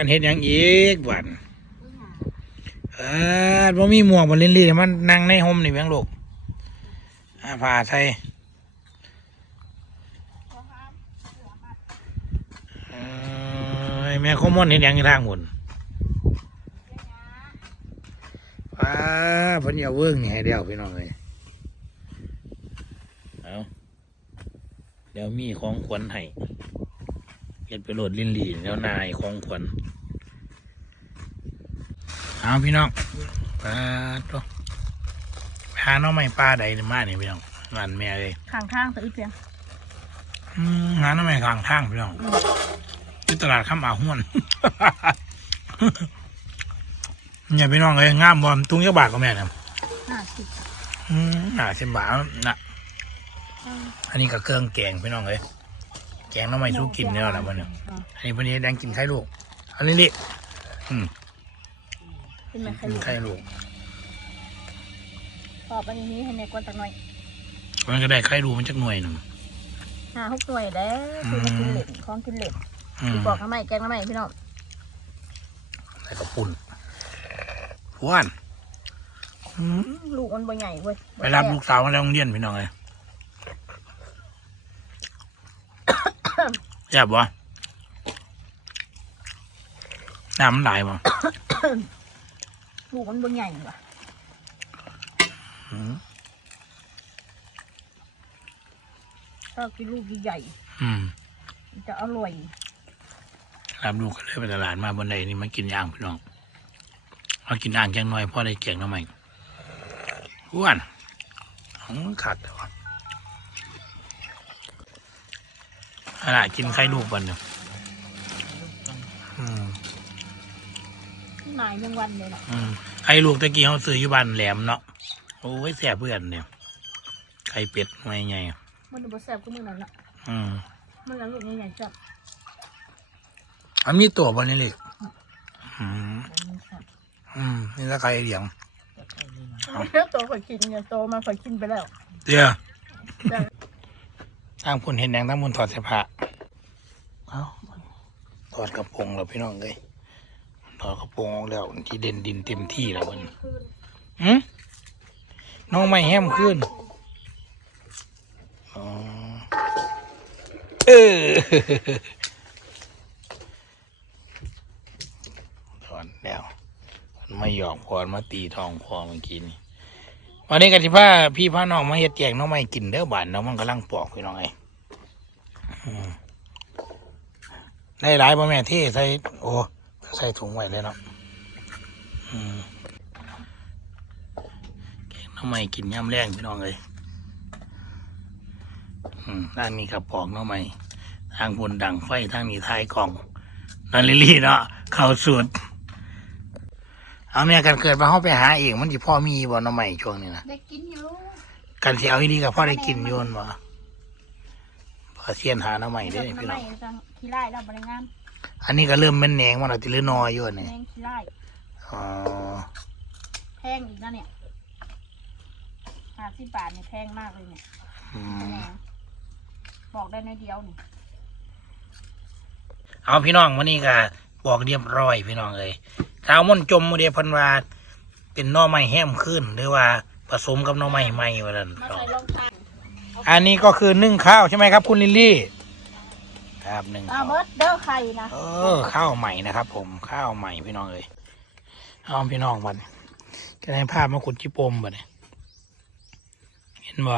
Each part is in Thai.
กันเฮ็ดหยังอีกบันเออบ่มีหมวกบ่ลินลี่มันนั่งในห่มนี่เพียงลูกอ่าผ่าใส่เอ้ยแม่ข้อมอนเฮ็ดหยังทางหุ่นว้าเพิ่นอย่าเวิ่งนี่ให้เดียวพี่น้องเอ้ยเอาเดี๋ยวมีของขวัญให้เฮ็ดไปโหลดลินลี่แล้วนายของขวัญ เอาพี่น้องปลาตัวหาน้องใหม่ปลาใดนี่มาเนี่ยพี่น้องงานแม่เลยข้างทางสะอึดเพียงอืมหาน้องใหม่ข้างทางพี่น้องที่ตลาดข้ามอ่าวห้วนเนี่ยพี่น้องเอ้ยงามบอมตุ้งเยอะบาทก็แม่นะห้าสิบอืมอ่าสิบบาทนะอันนี้ก็เครื่องแกงพี่น้องเอ้ยแกงน้องใหม่สู้กินเนี่ยแหละวันนี้อันนี้วันนี้แดงกินไข่ลูกอันนี้นี่อืม เป็นไหมใครกินรู้ไข่ลูกตอบอันนี้ให้ในกวนตักหน่อยมันก็ได้ไข่ลูกมันจักหน่วยหนึ่งห้าหกหน่วยแล้วคือมากินเหล็กของกินเหล็กอืมบอกทำไมแกงทำไมพี่น้องใส่กระปุ่นว้านอืมลูกมันบ่ใหญ่เว้ยไปรับลูกสาวมาแล้วโรงเรียนพี่น้องเลยแย่บวะน้ำมันไหลบ่ ลูกมันบ่ใหญ่ว่ะอืมถ้ากินลูกใหญ่อืมๆจะอร่อยรับลูกก็เลยไปตลาดมาบนใดนี่มากินย่างพี่น้องมากินอ่างจังหน่อยพ่อได้เก่งน้ำใหม่อ้วนอืมขาดแต่ว่าขนาดกินไข่ลูกวันเนี่ย นายยังวันเลยนะอืมไข่ลูกตะกี้เขาซื้ออยู่บ้านแหลมเนาะโอ้ยแสบเพื่อนเนี่ยไข่เป็ดไม่ไงมันบ่แซ่บก็มือนั้นละอืมมันนั้นลูกใหญ่ๆจับอันนี้ตัวบอลนี่เล็กอืมมันแซ่บอืมนี่ละไข่เหลียงเดี๋ยวโตข่อยกินเนี่ยโตมาข่อยกินไปแล้วเดี๋ยวจ้ะทางพุ่นเห็นแดงทางพุ่นถอดเสื้อผ้าเอาถอดกระโปรงแล้วพี่น้องเลย ถอกระโปรงแล้วที่เด่นดินเต็มที่แล้วมันอืมน้องไม่แห้มขึ้นอ๋อเออถอนแล้วมันไม่หยอกพรมาตีทองพอเมื่อกี้นี่วันนี้กันที่พ่าพี่พ่อน้องมาเฮ็ดแจงน้องไม่กินเด้อบานน้องมันกำลังปอกพี่น้องไอ้ได้หลายบ่แม่เท่ใส่โอ้ ใส่ถุงไว้เลยเนาะอืมแกงน้องไม่กินย่ำแรงพี่น้องเลยอืมด้านนี้กับปอกน้องไม่ทางบนดังไฟทางนี้ท้ายกล่องนันลิลี่เนาะเข้าสุดเอาเนี่ยกันเกิดมาเขาไปหาเองมันสิพ่อมีบ่หน้องใหม่ช่วงนี้นะได้กินอยู่กันสิเอาอีดีกับพ่อได้กินโยนบ่พอเสียนหาหน้องใหม่ได้อพี่น้องจังขี้ไล่แล้วบริงาม อันนี้ก็เริ่มแม่นแหนงมันเอาติลือนอยอยู่แมนี่งขี้ไล่อ๋อแพงอีกนะเนี่ยห้าสิบบาทเนี่ยแพงมากเลยเนี่ยอืมแพงบอกได้ในอยเดียวนี่เอาพี่น้องวันนี้ก็บอกเรียบร้อยพี่น้องเลยสาวม่อนจมโมเดลพันวาเป็นหน่อไม้แห้มขึ้น หรือว่าผสมกับหน่อไม้ใหม่ว่านั่นมาใส่รองเท้าอันนี้ก็คือนึ่งข้าวใช่ไหมครับ คุณลิลลี่ ครับนึ่งอ่าข้าวเบิร์ดเด้อไข่นะเออ ข้าวใหม่นะครับ ผมข้าวใหม่พี่น้องเอ้ยเอาพี่น้องบัดจะได้ภาพมาขุดจิปมบัดเนี่ยเห็นบ่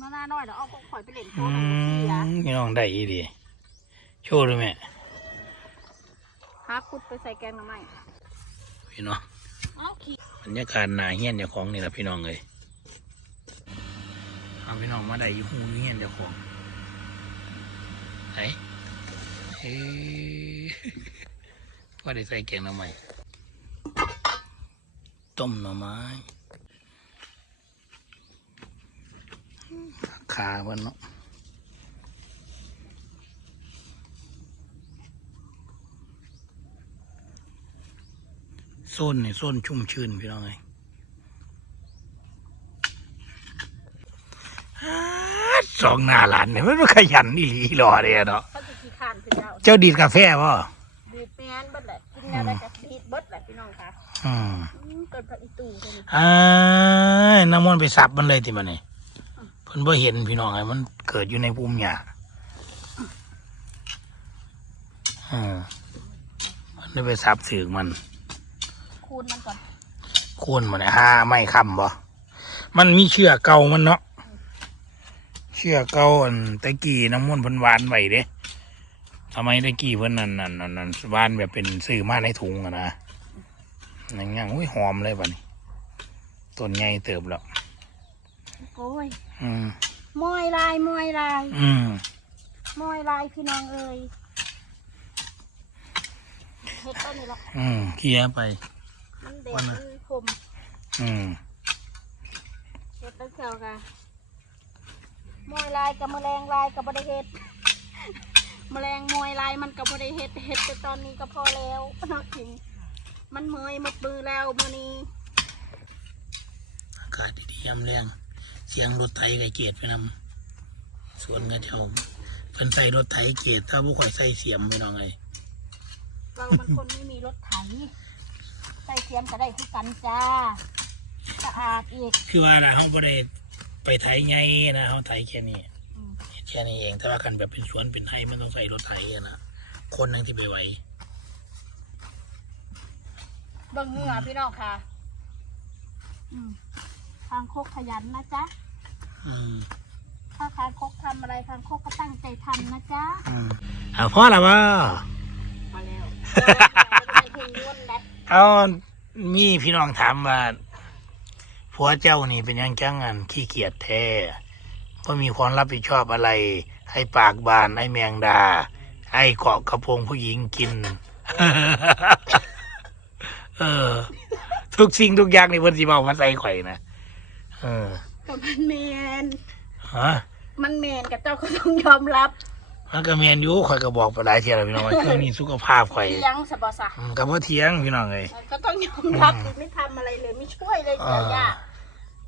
มาหน้าน้อยเดี๋ยวเอาของข่อยไปเล่นโทอืษหน่อยมพี่น้องได้อีดีโชว์ด้วยแม่หาคุดไปใส่แกงหน่อไม้พี่น้องเอาขี้ บรรยากาศหนาเฮี้ยนเจ้าของนี่แหละพี่น้องเลย เอาพี่น้องมาได้อยู่หูเฮี้ยนเจ้าของไหนเฮ้ว่าได้ใส่แกงหน่อไม้ต้มหน่อไม้ขาวันเนาะโซนนี่โซนชุ่มชื่นพี่น้องเลย สองหน้าหลานเนี่ยมันขยันอีหลีหล่อเลยอะเนาะเขาจะขี้ขาเจ้าดีดกาแฟป่ะดีดแมนเบิดแหละกินแนวใดก็ดีดเบิดแหละพี่น้องค่ะอืมอืมเกินพระอีตู่เลยนี่อ่าน้ำมันต์ไปสับมันเลยทีมันนี่เพิ่นบ่เห็นพี่น้องไงมันเกิดอยู่ในภูมิหญ้าอืมมันได้ไปสับสืกมัน คูณมันก่อน โคนมันนะฮะไม่คำบ่ มันมีเชือกเก่ามันเนาะ เชือกเก่าอันตะกี้น้ำมันต์เพิ่นหวานไว้เด้ทำไมตะกี้เพิ่นนั่นนั่นนั่นนั่นหวานแบบเป็นซื้อมาในถุงอะนะนั่นยังอุ้ยหอมเลยป่ะนี่ต้นใหญ่เติบแล้วโอ้ยอืมมอยลายมอยลายอืมมอยลายพี่น้องเอ้ยเฮ็ดต้นนี่หรอกอืมเคลียร์ไป มันเด็ดวันน่ะมันคมอืมเฮ็ดตั้งแถวค่ะ มอยลายกับแมลงลายกับบริเฮ็ดแมลงมอยลายมันกับบริเฮ็ดเฮ็ดแต่ตอนนี้ก็พอแล้วนอกจริงมันเมอยหมดมือแล้วมือนี้อากาศดีๆยามแรงเสียงรถไถไก่เกียดไปนำสวนกระเจ้าเพิ่นใส่รถไถเกียดถ้าผู้ข่อยใส่เสียมไปน้องไงเรามันคนไม่มีรถไถใส่เทียมก็ได้คือกันจ้าสะอาดอีกคือว่านะเฮาบ่ได้ ไปไถไงนะเฮาไถแค่นี้อืมแค่นี้เองแต่ว่ากันแบบเป็นสวนเป็นไร่มันต้องใส่รถไถอะนะคนหนึงที่ไปไหวเบิ่งเหงื่อพี่น้องค่ะอืมคางคกขยันนะจ๊ะอืมถ้าคางคกทำอะไรคางคกก็ตั้งใจทำนะจ๊ะอืมเอาพ่อละว่ามาแล้วเป็นหุ่นยนต์นะเอามีพี่น้องถามว่า ผัวเจ้านี่เป็นหยังจังงันขี้เกียจแท้ว่ามีความรับผิดชอบอะไร ให้ปากบานให้แมงดา ให้เกาะกระโปรงผู้หญิงกิน เออ ทุกสิ่งทุกอย่างในวันที่เมามาใส่ข่อยนะเออแต่มันแมนฮะมันแมนกับเจ้าก็ต้องยอมรับมันก็แมนอยู่ข่อยก็บอกไปหลายเที่ยวแล้วพี่น้องว่าช่วงนี้สุขภาพข่อยเลี้ยงสบสะอืมก็บ่เที่ยงพี่น้องเอ้ย ก็ต้องยอมรับคือไม่ทำอะไรเลยไม่ช่วยเลยเสียยา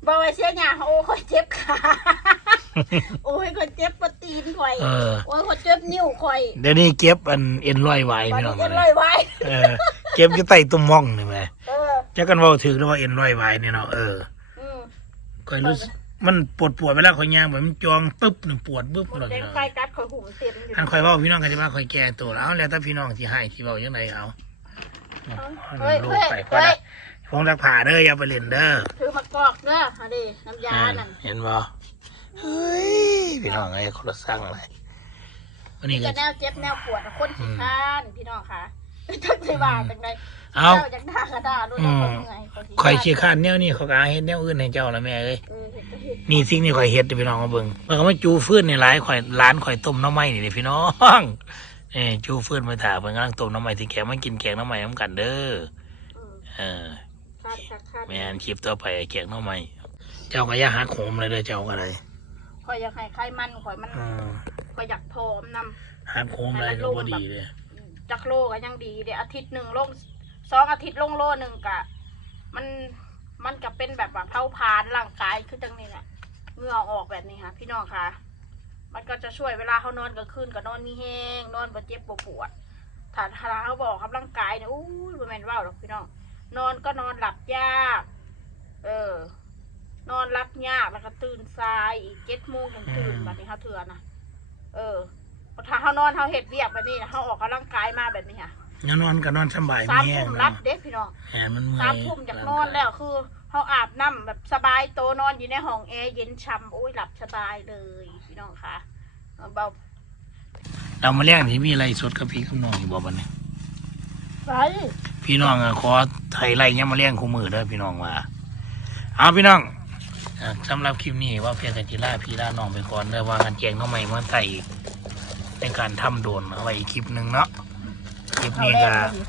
บอกว่าเสียยาโอ้ยเจ็บขาโอ้ยคนเจ็บปะตีนข่อยเออ โอ้ยคนเจ็บนิ้วข่อยเดี๋ยวนี้เก็บอันเอ็นร้อยไว้วันพี่น้องนี้มาจะเลเลยยไว้เออเก็บอยู่ใต้ตุ้มม่องนี่แหมเออจักกันเว้าถึงแล้วว่าเอ็นร้อยไว้เนี่ยเนาะเอออืมข่อยรู้สึกมันปวดปวดเวลาข่อยย่างแบบมันจองปึ๊บหนึ่งปวดปึ๊บหมดเลยแดพี่งน้องไฟกัดข่อยหุ่มเต็มอยู่อันข่อยเว้าพี่น้องก็จะว่าข่อยแก่ตัวแล้วเอาแล้วแต่พี่น้องที่ให้ที่เว้าจังไดเอาเฮ้ยลูเฮ้กยไปก็เฮ้ได้ย ฟองรักผ่าเด้ออย่าไปเล่นเด้อถือมากอกเด้อเอาดิน้ำยานั่นเห็นบ่เฮ้ยพี่น้องไอ้คนละสร้างอะไรวันนี้ก็จะแนวเจ็บแนวปวดคนขี้ข้านพี่น้องค่ะจักสิว่าจังไดเอา เจ้าจักด่ากระด่ารู้แต่คนเหนื่อยคนขี้ข่อยข้านขี้ข้านแนวนี้เขาก็หาเฮ็ดแนวอื่นให้เจ้าละแม่เอ้ยเออเห็นก็เห็นนี่สิ่งที่ข่อยเฮ็ดให้พี่น้องมาเบิ่งมันก็มาจูฟื้นในหลายข่อยร้านข่อยต้มหน้ำไม้นี่เด้พี่น้องเอ้จูฟื้นมาถ่าเพิ่นกำลังต้มหน้ำไม้ที่แกมากินแกงหน้ำไม้นํกันเด้อเออ แม่นคลิปต่อไปแกงหน้ำไม้เจ้าก็อย่าหักโหมเลยเด้อเจ้าก็เลยข่อยอยากให้ไขมันข่อยมันอืมข่อยอยากผอมนำ หักโหมเลยก็บ่ดีเด้อจักโลก็ยังดีเดี๋ยวอาทิตย์หนึ่งลงสองอาทิตย์ลงโลหนึ่งกะ มันมันก็เป็นแบบว่าเผาผลาญร่างกายคือจังนี้แหละเหงื่อออกแบบนี้ค่ะ พี่น้องค่ะ มันก็จะช่วยเวลาเขานอนกลางคืนก็นอนมีแห้งนอนบ่เจ็บบ่ปวดถ้าถ้าเขาบอกกำลังกายเนี่ยอู้ยบ่แม่นว่าวหรอกพี่น้อง นอนก็นอนหลับยาก เออ นอนรับยากแล้วก็ตื่นสายอีกเจ็ดโมงยังตื่นแบบนี้เขาเถื่อนะเออถ้าเขานอนเขาเห็ดเวียกแบบนี้นะเขาออกกำลังกายมาแบบนี้ค่ะอย่านอนก็นอนสบายสามแม่ทุ่มงรับเนาะเด็กพี่น้องแหมมันเมื่อยสามทุ่มจากนอนแล้วคือเขาอาบน้ำแบบสบายโตนอนอยู่ในห้องแอร์เย็นช่ำโอ้ยหลับสบายเลยพี่น้องค่ะเออเบาเรามาเลี้ยงที่มีอะไรสดกับพี่กับน้องอยู่บ่บัดนี้ ไปพี่น้องอะขอไทยไล่ยังมาเลี้ยงคู่มือเด้อพี่น้องว่าเอาพี่น้องอ่าสำหรับคลิปนี้ว่าเพียงแต่จิล่าพี่ล่าน้องไปก่อนเด้อว่ากันแจงน้องใหม่มาใส่ในการทำโดรนเอาไว้อีกคลิปหนึ่งเนาะคลิปเขานี้แรก็งพอดี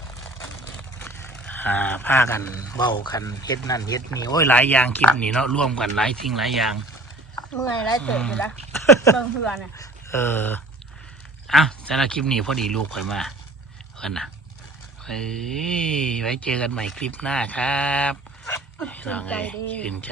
อ่าพากันเบ้ากันเฮ็ดนั่นเฮ็ดนี่โอ้ยหลายอย่างคลิปนี้เนาะร่วมกันหลายสิ่งหลายอย่าง เมื่อยไรเติบอยู่แล้วเบิ่งเหือเนี่ย เอออะสำหรับคลิปนี้พอดีลูกข่อยมาเพิ่นน่ะ เฮ้ยไว้เจอกันใหม่คลิปหน้าครับชื่นใจน้องเอ้ยดีชื่นใจ